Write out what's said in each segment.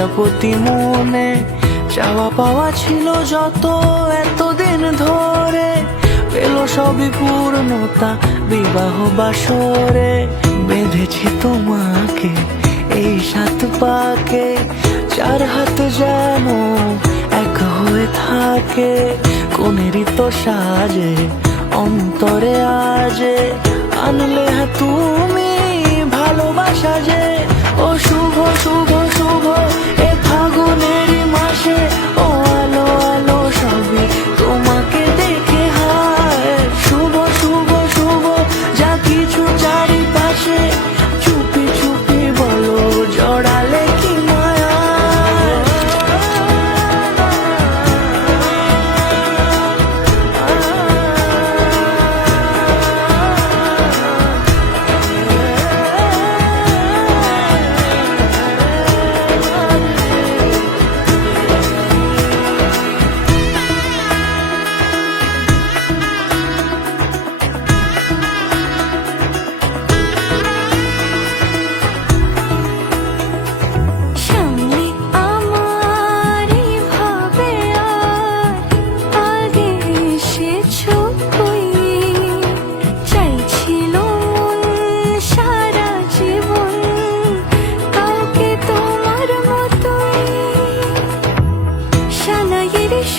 প্রজাপতি মনে চাওয়া পাওয়া ছিল যত এতদিন ধরে, পেল সবই পূর্ণতা বিবাহ বাসরে। বেঁধেছি তোমাকে এই 7 পাকে, 4 হাত যেন এক হয়ে থাকে। কোনেরই তো সাজে অন্তরে আজে, আনলে তুমি ভালোবাসা যে। ও শুভ শুভ শুভ এ ফাগুনেরই মাসে, ও আলো আলো সবই তোমাকে দেখে হায়। শুভ শুভ শুভ যা কিছু চারিপাশে, চুপি চুপি বলো জড়ালে কি মায়া।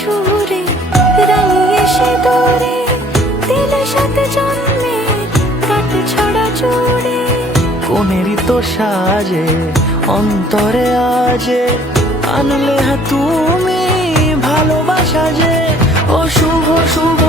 সুরে রাঙিয়ে সে দূরে দিলে 7 জন্মের কাট ছড়া জোড়ে। কোনেরই তো সাজে অন্তরে আজে, আনলে তুমি ভালোবাসা যে। ও শুভ শুভ